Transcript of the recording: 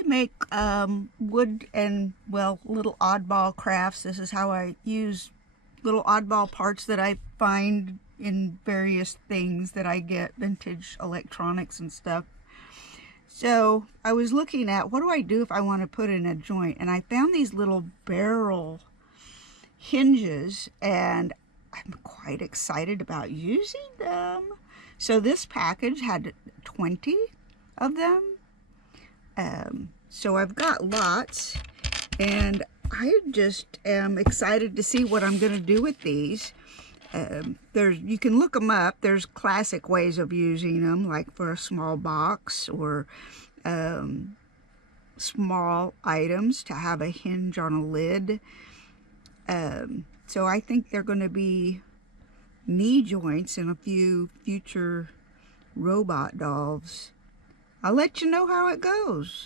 I make wood and, well, little oddball crafts. This is how I use little oddball parts that I find in various things that I get, vintage electronics and stuff. So I was looking at what do I do if I want to put in a joint, and I found these little barrel hinges, and I'm quite excited about using them. So this package had 20 of them. So I've got lots, and I just am excited to see what I'm going to do with these. You can look them up. There's classic ways of using them, like for a small box or small items to have a hinge on a lid. So I think they're going to be knee joints in a few future robot dolls. I'll let you know how it goes.